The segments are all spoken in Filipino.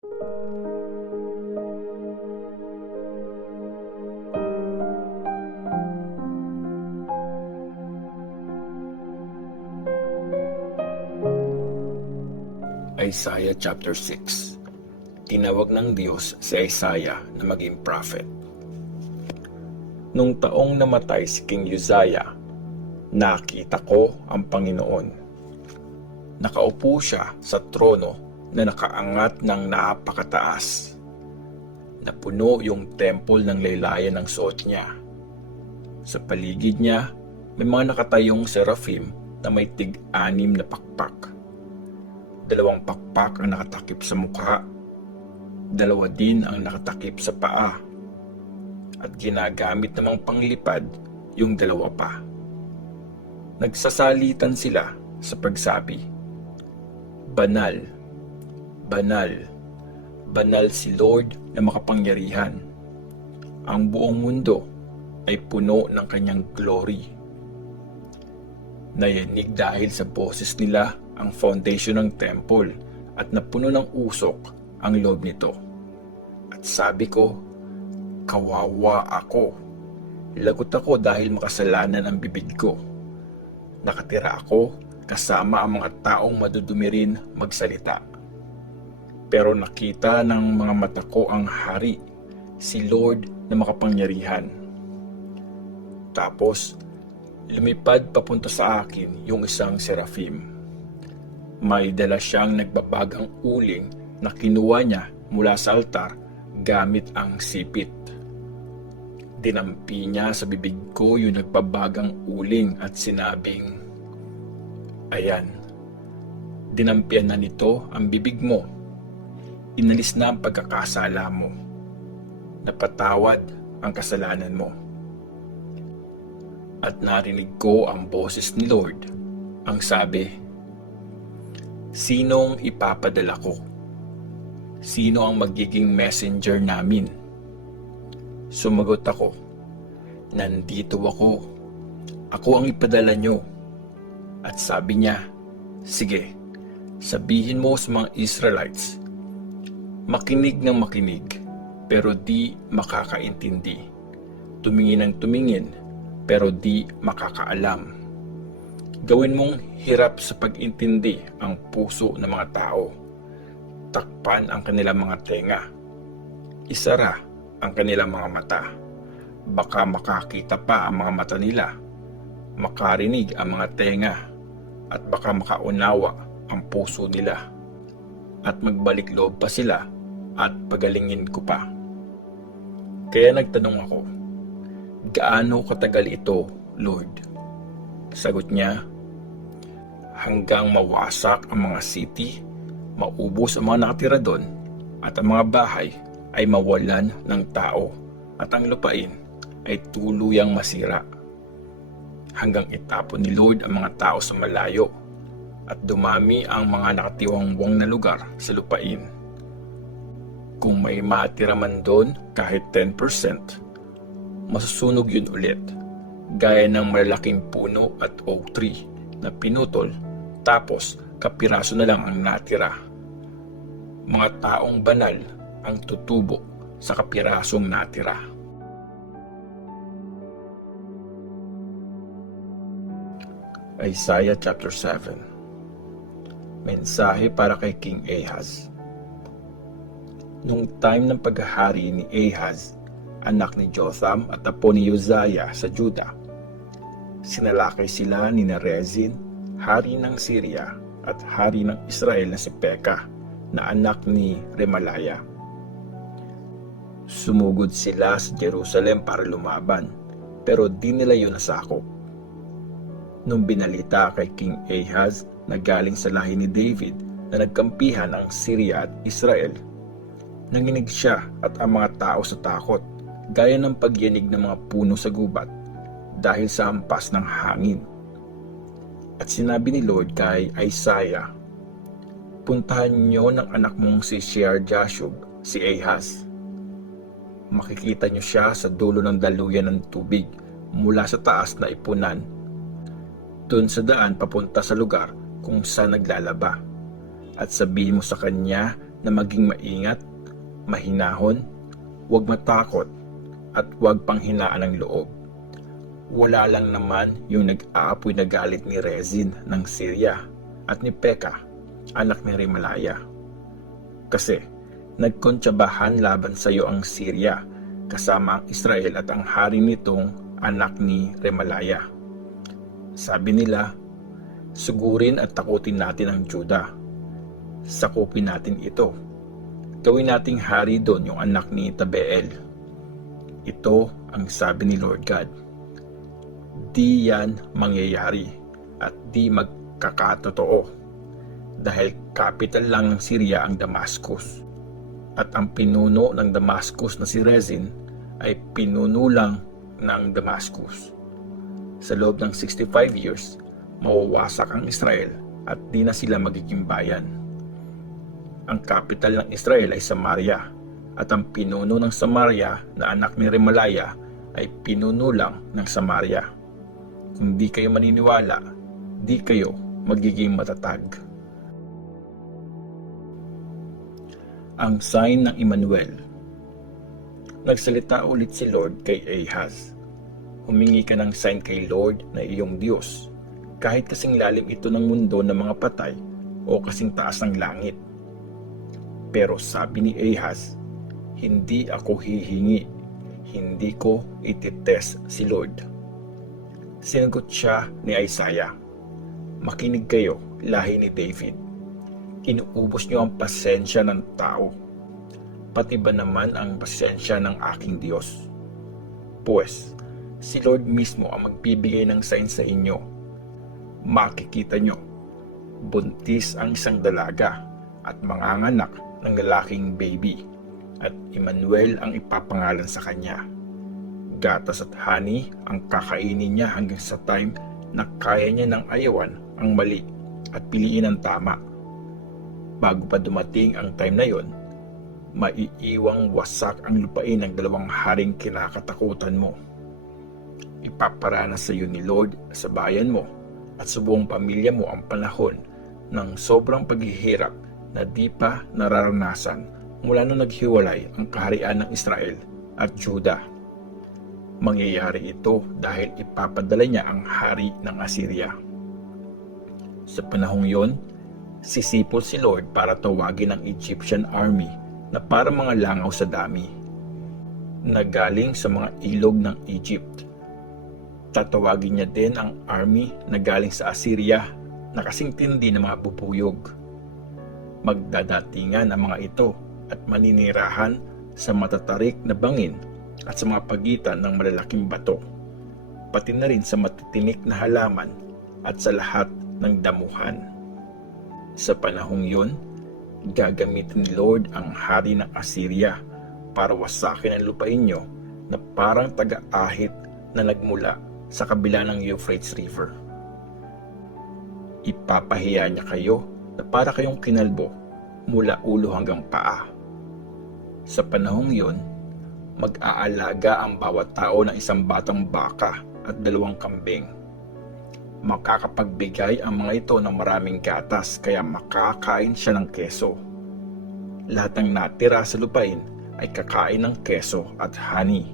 Isaiah chapter 6. Tinawag ng Diyos si Isaiah na maging prophet. Nung taong namatay si King Uzziah, nakita ko ang Panginoon. Nakaupo siya sa trono na nakaangat ng napakataas. Napuno yung temple ng laylayan ng suot niya. Sa paligid niya, may mga nakatayong seraphim na may tig-anim na pakpak. 2 pakpak ang nakatakip sa mukha, 2 din ang nakatakip sa paa, at ginagamit namang panglipad yung 2 pa. Nagsasalitan sila sa pagsabi, "Banal, banal, banal si Lord na makapangyarihan. Ang buong mundo ay puno ng kanyang glory." Nayanig dahil sa boses nila ang foundation ng temple at napuno ng usok ang loob nito. At sabi ko, kawawa ako. Lagot ako dahil makasalanan ang bibig ko. Nakatira ako kasama ang mga taong madudumi rin magsalita. Pero nakita ng mga mata ko ang hari, si Lord na makapangyarihan. Tapos, lumipad papunta sa akin yung isang seraphim. May dala siyang nagbabagang uling na kinuha niya mula sa altar gamit ang sipit. Dinampi niya sa bibig ko yung nagbabagang uling at sinabing, "Ayan, dinampian na nito ang bibig mo. Inalis na ang pagkakasala mo. Napatawad ang kasalanan mo." At narinig ko ang boses ni Lord, ang sabi, "Sinong ipapadala ko? Sino ang magiging messenger namin?" Sumagot ako, "Nandito ako. Ako ang ipadala nyo." At sabi niya, "Sige, sabihin mo sa mga Israelites, makinig ng makinig, pero di makakaintindi. Tumingin ng tumingin, pero di makakaalam. Gawin mong hirap sa pag-intindi ang puso ng mga tao. Takpan ang kanilang mga tenga. Isara ang kanilang mga mata. Baka makakita pa ang mga mata nila. Makarinig ang mga tenga. At baka makaunawa ang puso nila. At magbalik loob pa sila at pagalingin ko pa." Kaya nagtanong ako, "Gaano katagal ito, Lord?" Sagot niya, "Hanggang mawasak ang mga city, maubos ang mga nakatira doon, at ang mga bahay ay mawalan ng tao, at ang lupain ay tuluyang masira. Hanggang itapon ni Lord ang mga tao sa malayo, at dumami ang mga nakatiwangwang na lugar sa lupain. Kung may matira man doon kahit 10%, masusunog yun ulit, gaya ng malalaking puno at oak tree na pinutol, tapos kapiraso na lang ang natira. Mga taong banal ang tutubo sa kapirasong natira." Isaiah chapter 7. Mensahe para kay King Ahaz. Nung time ng paghahari ni Ahaz, anak ni Jotham at apo ni Uzziah sa Juda, sinalakay sila ni Rezin, hari ng Syria, at hari ng Israel na si Pekah, na anak ni Remalaya. Sumugod sila sa Jerusalem para lumaban, pero di nila yun nasakop. Nung binalita kay King Ahaz na galing sa lahi ni David na nagkampihan ang Syria at Israel, nanginig siya at ang mga tao sa takot, gaya ng pagyanig ng mga puno sa gubat dahil sa hampas ng hangin. At sinabi ni Lord kay Isaiah, "Puntahan niyo ng anak mong si Shear-Jashub, si Ahaz. Makikita niyo siya sa dulo ng daluyan ng tubig mula sa taas na ipunan, doon sa daan papunta sa lugar kung saan naglalaba. At sabihin mo sa kanya na maging maingat, mahinahon, huwag matakot, at huwag panghinaan ng loob. Wala lang naman yung nag-aapoy na galit ni Rezin ng Syria at ni Pekah, anak ni Remalaya. Kasi nagkontsabahan laban sa iyo ang Syria kasama ang Israel at ang hari nitong anak ni Remalaya. Sabi nila, sugurin at takutin natin ang Juda. Sakupin natin ito. Gawin nating hari doon yung anak ni Tabeel. Ito ang sabi ni Lord God. Di yan mangyayari at di magkakatotoo dahil capital lang ng Syria ang Damascus at ang pinuno ng Damascus na si Rezin ay pinuno lang ng Damascus. Sa loob ng 65 years, mawawasak ang Israel at di na sila magiging bayan. Ang capital ng Israel ay Samaria at ang pinuno ng Samaria na anak ni Remalaya ay pinuno lang ng Samaria. Kung di kayo maniniwala, di kayo magiging matatag. Ang sign ng Emmanuel. Nagsalita ulit si Lord kay Ahaz. Humingi ka ng sign kay Lord na iyong Diyos, kahit kasing lalim ito ng mundo ng mga patay o kasing taas ng langit. Pero sabi ni Ahaz, hindi ako hihingi, hindi ko ititest si Lord. Sinagot siya ni Isaiah, makinig kayo, lahi ni David. Inuubos niyo ang pasensya ng tao, pati ba naman ang pasensya ng aking Diyos? Pues, si Lord mismo ang magbibigay ng sign sa inyo. Makikita nyo, buntis ang isang dalaga at manganganak ng lalaking baby, at Emmanuel ang ipapangalan sa kanya. Gatas at honey ang kakainin niya hanggang sa time na kaya niya ng ayawan ang mali at piliin ang tama. Bago pa dumating ang time na yon, maiiwang wasak ang lupain ng dalawang haring kinakatakutan mo. Ipaparana sa iyo ni Lord sa bayan mo at sa buong pamilya mo ang panahon ng sobrang paghihirap na di pa nararanasan mula nung naghiwalay ang kaharian ng Israel at Juda. Mangyayari ito dahil ipapadala niya ang hari ng Assyria. Sa panahong yon, sisipol si Lord para tawagin ang Egyptian army na para mga langaw sa dami na galing sa mga ilog ng Egypt. Tatawagin niya din ang army na galing sa Assyria na kasing tindi ng mga bubuyog. Magdadatingan ang mga ito at maninirahan sa matatarik na bangin at sa mga pagitan ng malalaking bato, pati na rin sa matitinik na halaman at sa lahat ng damuhan. Sa panahong yon, gagamitin ni Lord ang hari ng Assyria para wasakin ang lupain nyo na parang taga-ahit na nagmula sa kabila ng Euphrates River. Ipapahiya niya kayo na para kayong kinalbo mula ulo hanggang paa. Sa panahong yon, mag-aalaga ang bawat tao ng isang batang baka at 2 kambing. Makakapagbigay ang mga ito ng maraming gatas kaya makakain siya ng keso. Lahat ng natira sa lupain ay kakain ng keso at honey.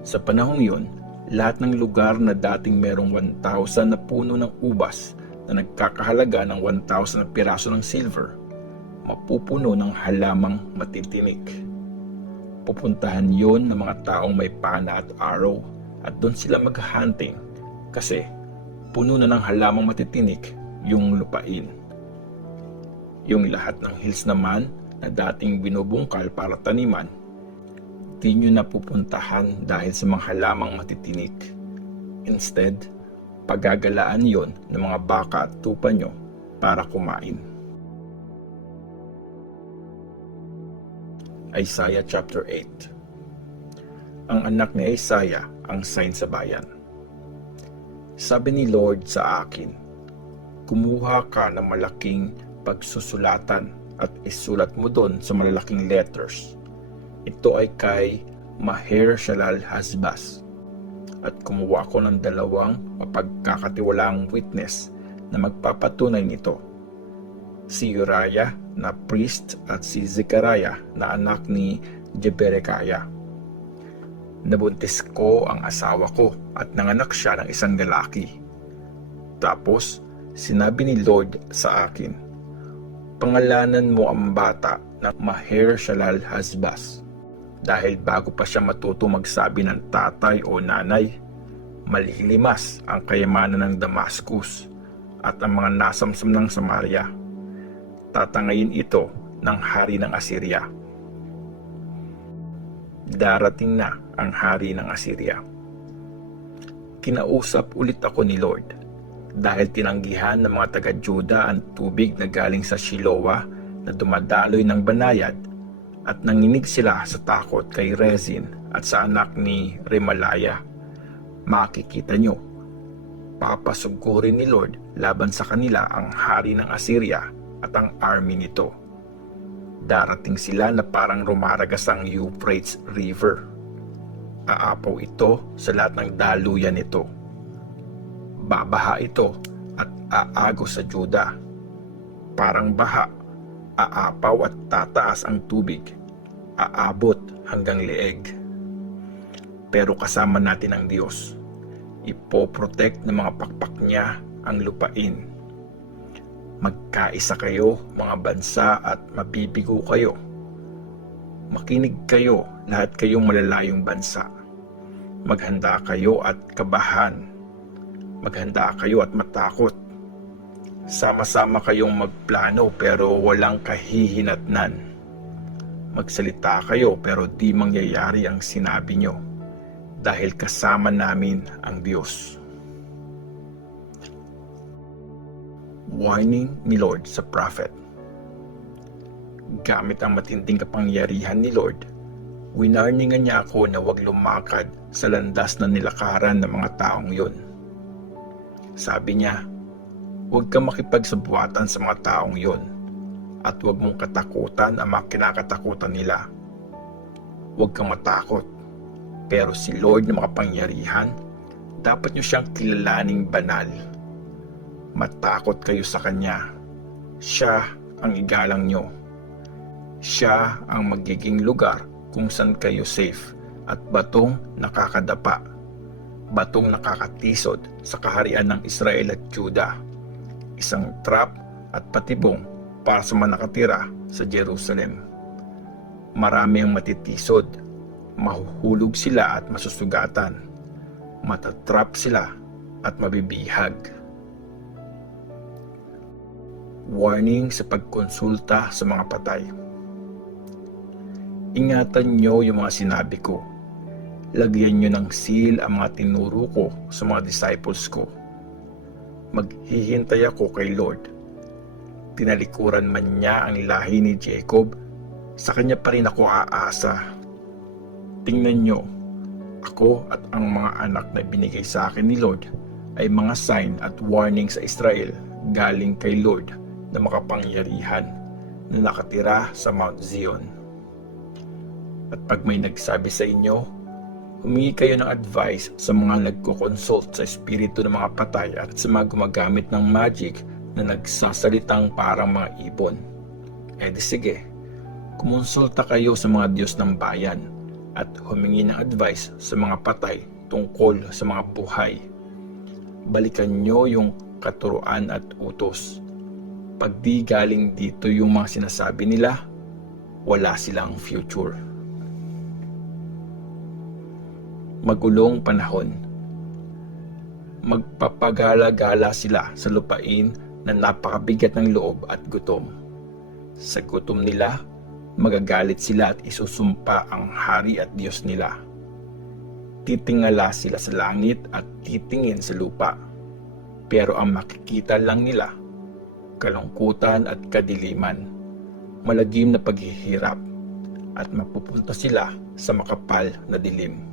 Sa panahong yun, lahat ng lugar na dating merong 1,000 na puno ng ubas na nagkakahalaga ng 1,000 na piraso ng silver, mapupuno ng halamang matitinik. Pupuntahan yon ng mga taong may pana at araw at doon sila mag-hunting kasi puno na ng halamang matitinik yung lupain. Yung lahat ng hills naman na dating binubungkal para taniman, di nyo na pupuntahan dahil sa mga halamang matitinik. Instead, pagagalaan yon ng mga baka at tupa nyo para kumain. Isaiah chapter 8. Ang anak ni Isaiah ang sign sa bayan. Sabi ni Lord sa akin, kumuha ka ng malaking pagsusulatan at isulat mo doon sa malalaking letters. Ito ay kay Maher-shalal-Hasbaz. At kumuha ko ng 2 mapagkakatiwalaang witness na magpapatunay nito. si Uriah na priest at si Zechariah na anak ni Jeberekiah. Nabuntis ko ang asawa ko at nanganak siya ng isang lalaki. Tapos sinabi ni Lord sa akin, pangalanan mo ang bata na Maher-shalal-Hasbaz, dahil bago pa siya matuto magsabi ng tatay o nanay, malilimas ang kayamanan ng Damascus at ang mga nasamsam ng Samaria. Tatangayin ito ng hari ng Assyria. Darating na ang hari ng Assyria. Kinausap ulit ako ni Lord dahil tinanggihan ng mga taga-Juda ang tubig na galing sa Shiloah na dumadaloy ng banayad, at nanginig sila sa takot kay Rezin at sa anak ni Remalaya. Makikita nyo, papasugurin ni Lord laban sa kanila ang hari ng Assyria at ang army nito. Darating sila na parang rumaragas ang Euphrates River. Aapaw ito sa lahat ng daluyan nito. Babaha ito at aagos sa Juda. Parang baha, aapaw at tataas ang tubig. Aabot hanggang leeg. Pero kasama natin ang Diyos. Ipoprotect ng mga pakpak niya ang lupain. Magkaisa kayo, mga bansa, at mabibigo kayo. Makinig kayo, lahat kayong malalayong bansa. Maghanda kayo at kabahan. Maghanda kayo at matakot. Sama-sama kayong magplano pero walang kahihinatnan. Magsalita kayo pero di mangyayari ang sinabi nyo, dahil kasama namin ang Diyos. Warning ni Lord sa prophet. Gamit ang matinding kapangyarihan ni Lord, winarningan niya ako na huwag lumakad sa landas na nilakaran ng mga taong yun. Sabi niya, huwag kang makipagsabuatan sa mga taong yun, at huwag mong katakutan ang mga kinakatakutan nila. Huwag kang matakot, pero si Lord na makapangyarihan, dapat niyo siyang kilalaning banal. Matakot kayo sa Kanya. Siya ang igalang nyo. Siya ang magiging lugar kung saan kayo safe, at batong nakakadapa, batong nakakatisod sa kaharian ng Israel at Juda, isang trap at patibong para sa mga nakatira sa Jerusalem. Marami ang matitisod, mahuhulog sila at masusugatan, matatrap sila at mabibihag. Warning sa pagkonsulta sa mga patay. Ingatan nyo yung mga sinabi ko. Lagyan nyo ng seal ang mga tinuro ko sa mga disciples ko. Maghihintay ako kay Lord. Tinalikuran man niya ang lahi ni Jacob, sa kanya pa rin ako aasa. Tingnan nyo, ako at ang mga anak na binigay sa akin ni Lord ay mga sign at warning sa Israel galing kay Lord na makapangyarihan na nakatira sa Mount Zion. At pag may nagsabi sa inyo, humingi kayo ng advice sa mga nagko-consult sa espiritu ng mga patay at sa mga gumagamit ng magic na nagsasalitang parang mga ibon. E di sige, kumonsulta kayo sa mga Diyos ng bayan at humingi ng advice sa mga patay tungkol sa mga buhay. Balikan nyo yung katuruan at utos. Pag di galing dito yung mga sinasabi nila, wala silang future. Magulong panahon. Magpapagala-gala sila sa lupain na napakabigat ng loob at gutom. Sa gutom nila, magagalit sila at isusumpa ang hari at Diyos nila. Titingala sila sa langit at titingin sa lupa, pero ang makikita lang nila, kalungkutan at kadiliman, malagim na paghihirap, at mapupunta sila sa makapal na dilim.